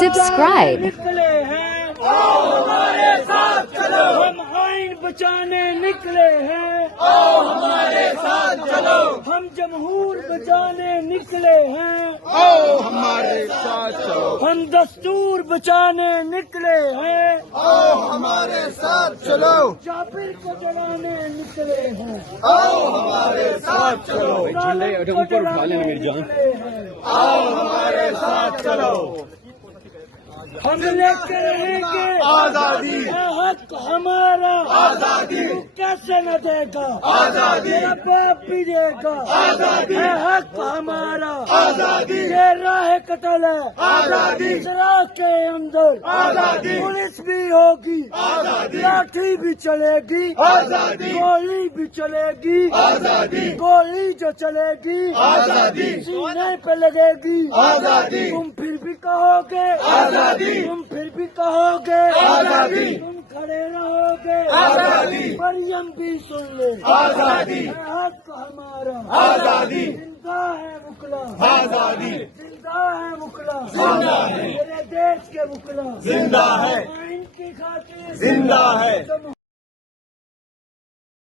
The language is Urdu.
subscribe. نکلے ہیں آؤ ہمارے ساتھ چلو، ہم آئین بچانے نکلے ہیں آؤ ہمارے ساتھ چلو، ہم جمہور بچانے نکلے ہیں آؤ ہمارے ساتھ چلو، ہم دستور بچانے نکلے ہیں آؤ ہمارے ساتھ چلو، جابر کو جلانے نکلے ہیں آؤ ہمارے ساتھ چلو، ظالم کو جلانے نکلے ہیں آؤ ہمارے ساتھ چلو، ہم لے کے رہیں گے آزادی، یہ حق ہمارا آزادی، تو کیسے نہ دے گا آزادی، میرا باپ بھی دے گا آزادی، یہ حق ہمارا آزادی، یہ راہ قتل ہے آزادی، اس راہ کے اندر آزادی، پولیس بھی ہوگی آزادی، لاٹھی بھی چلے گی آزادی، گولی بھی چلے گی آزادی، گولی جو چلے گی آزادی، سینے پہ لگے گی آزادی، تم پھر بھی کہو گے آزادی، تم پھر بھی کہو گے آزادی، تم کھڑے رہو گے آزادی، مریم بھی سن لے آزادی، حق ہمارا آزادی، زندہ ہے وکلا آزادی، زندہ ہے وکلا زندہ ہے، میرے دیش کے وکلا زندہ ہے، آئین کی خاطر زندہ ہے۔